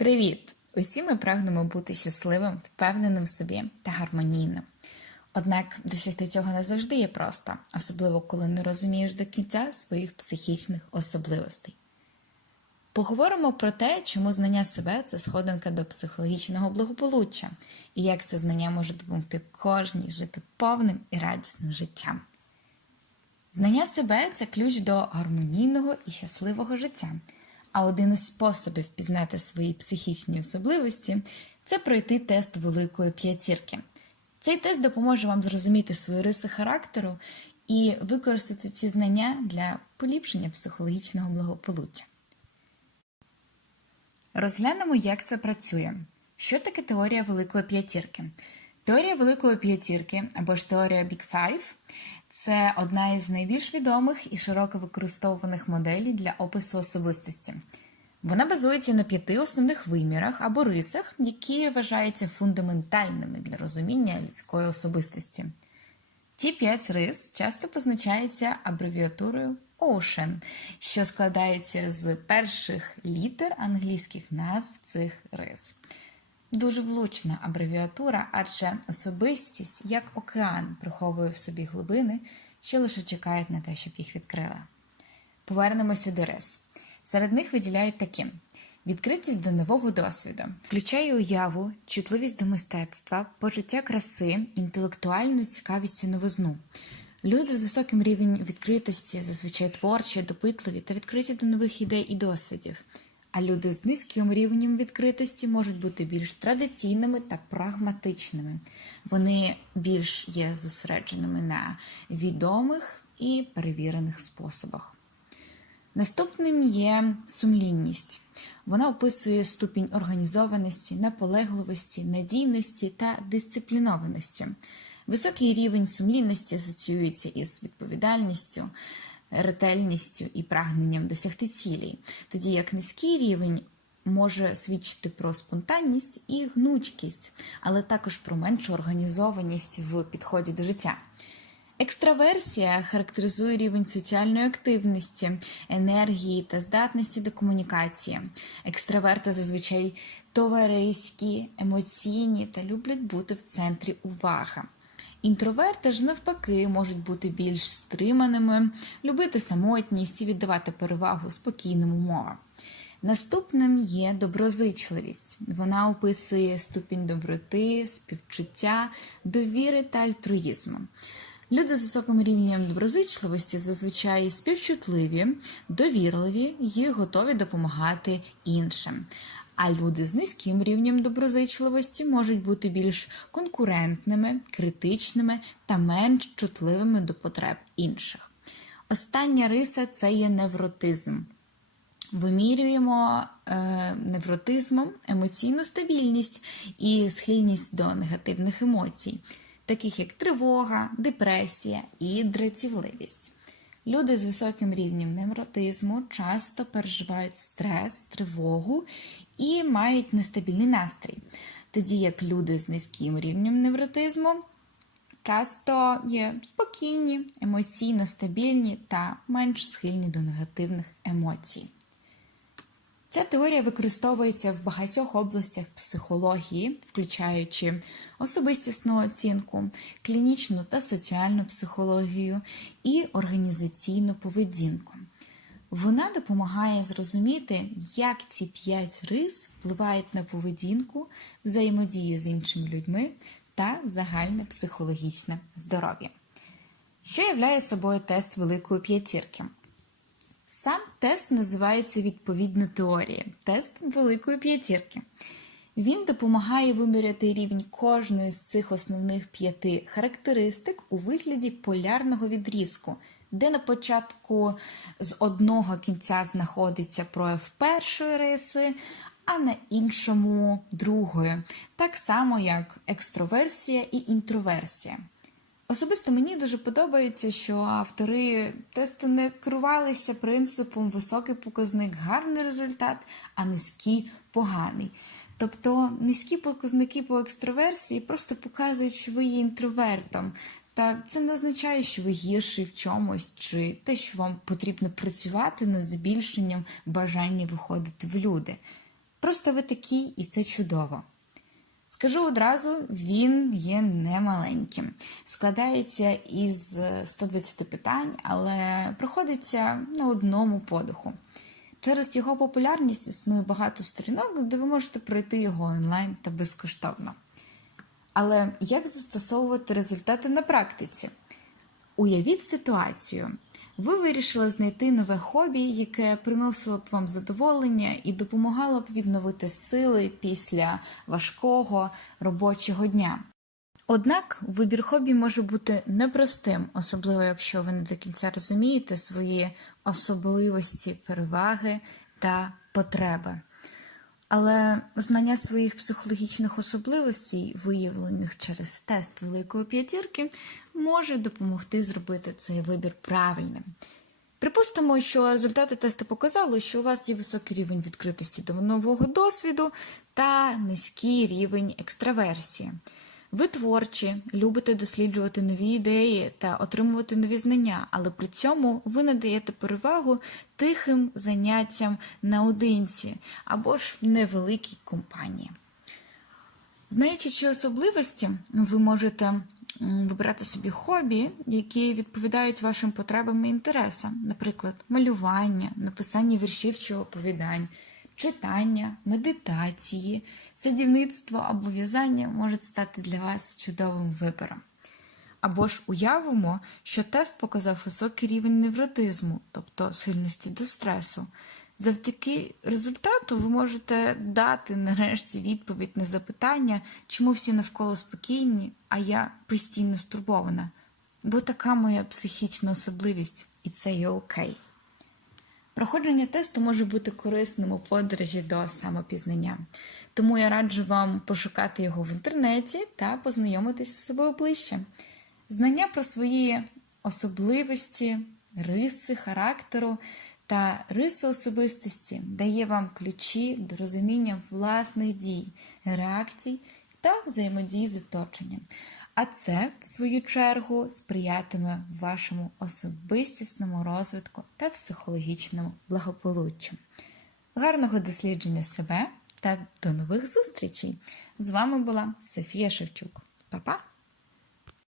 Привіт! Усі ми прагнемо бути щасливим, впевненим в собі та гармонійним. Однак досягти цього не завжди є просто, особливо коли не розумієш до кінця своїх психічних особливостей. Поговоримо про те, чому знання себе це сходинка до психологічного благополуччя, і як це знання може допомогти кожній жити повним і радісним життям. Знання себе це ключ до гармонійного і щасливого життя. А один із способів пізнати свої психічні особливості це пройти тест Великої п'ятірки. Цей тест допоможе вам зрозуміти свої риси характеру і використати ці знання для поліпшення психологічного благополуччя. Розглянемо, як це працює. Що таке теорія Великої п'ятірки? Теорія Великої п'ятірки або ж теорія Big Five це одна із найбільш відомих і широко використовуваних моделей для опису особистості. Вона базується на п'яти основних вимірах або рисах, які вважаються фундаментальними для розуміння людської особистості. Ті п'ять рис часто позначаються абревіатурою OCEAN, що складається з перших літер англійських назв цих рис. Дуже влучна абревіатура, адже особистість, як океан, приховує в собі глибини, що лише чекають на те, щоб їх відкрили. Повернемося до рис. Серед них виділяють такі: відкритість до нового досвіду, включає уяву, чутливість до мистецтва, почуття краси, інтелектуальну цікавість і новизну. Люди з високим рівнем відкритості, зазвичай творчі, допитливі та відкриті до нових ідей і досвідів. А люди з низьким рівнем відкритості можуть бути більш традиційними та прагматичними. Вони більш є зосередженими на відомих і перевірених способах. Наступним є сумлінність. Вона описує ступінь організованості, наполегливості, надійності та дисциплінованості. Високий рівень сумлінності асоціюється із відповідальністю, ретельністю і прагненням досягти цілей, тоді як низький рівень може свідчити про спонтанність і гнучкість, але також про меншу організованість в підході до життя. Екстраверсія характеризує рівень соціальної активності, енергії та здатності до комунікації. Екстраверти зазвичай товариські, емоційні та люблять бути в центрі уваги. Інтроверти ж навпаки можуть бути більш стриманими, любити самотність і віддавати перевагу спокійним умовам. Наступним є доброзичливість. Вона описує ступінь доброти, співчуття, довіри та альтруїзму. Люди з високим рівнем доброзичливості зазвичай співчутливі, довірливі і готові допомагати іншим. А люди з низьким рівнем доброзичливості можуть бути більш конкурентними, критичними та менш чутливими до потреб інших. Остання риса це є невротизм. Вимірюємо е, невротизмом емоційну стабільність і схильність до негативних емоцій, таких як тривога, депресія і дратівливість. Люди з високим рівнем невротизму часто переживають стрес, тривогу і мають нестабільний настрій, тоді як люди з низьким рівнем невротизму часто є спокійні, емоційно стабільні та менш схильні до негативних емоцій. Ця теорія використовується в багатьох областях психології, включаючи особистісну оцінку, клінічну та соціальну психологію і організаційну поведінку. Вона допомагає зрозуміти, як ці п'ять рис впливають на поведінку, взаємодію з іншими людьми та загальне психологічне здоров'я. Що являє собою тест Великої п'ятірки? Сам тест називається відповідно теорії тест Великої п'ятірки. Він допомагає виміряти рівень кожної з цих основних п'яти характеристик у вигляді полярного відрізку, де на початку з одного кінця знаходиться прояв першої риси, а на іншому другої, так само як екстроверсія і інтроверсія. Особисто мені дуже подобається, що автори тесту не керувалися принципом високий показник гарний результат, а низький поганий. Тобто низькі показники по екстроверсії просто показують, що ви є інтровертом. Та це не означає, що ви гірший в чомусь, чи те, що вам потрібно працювати над збільшенням бажання виходити в люди. Просто ви такі, і це чудово. Скажу одразу, він є немаленьким. Складається із 120 питань, але проходиться на одному подиху. Через його популярність існує багато сторінок, де ви можете пройти його онлайн та безкоштовно. Але як застосовувати результати на практиці? Уявіть ситуацію. Ви вирішили знайти нове хобі, яке приносило б вам задоволення і допомагало б відновити сили після важкого робочого дня. Однак вибір хобі може бути непростим, особливо якщо ви не до кінця розумієте свої особливості, переваги та потреби. Але знання своїх психологічних особливостей, виявлених через тест Великої п'ятірки, може допомогти зробити цей вибір правильним. Припустимо, що результати тесту показали, що у вас є високий рівень відкритості до нового досвіду та низький рівень екстраверсії. Ви творчі, любите досліджувати нові ідеї та отримувати нові знання, але при цьому ви надаєте перевагу тихим заняттям наодинці або ж в невеликій компанії. Знаючи ці особливості, ви можете вибирати собі хобі, які відповідають вашим потребам і інтересам, наприклад, малювання, написання віршів чи оповідань, читання, медитації, садівництво або в'язання можуть стати для вас чудовим вибором. Або ж уявимо, що тест показав високий рівень невротизму, тобто схильності до стресу. Завдяки результату ви можете дати нарешті відповідь на запитання, чому всі навколо спокійні, а я постійно стурбована. Бо така моя психічна особливість, і це є окей. Проходження тесту може бути корисним у подорожі до самопізнання, тому я раджу вам пошукати його в інтернеті та познайомитися з собою ближче. Знання про свої особливості, риси характеру та риси особистості дає вам ключі до розуміння власних дій, реакцій та взаємодії з оточенням. А це, в свою чергу, сприятиме вашому особистісному розвитку та психологічному благополуччю. Гарного дослідження себе та до нових зустрічей! З вами була Софія Шевчук. Па-па!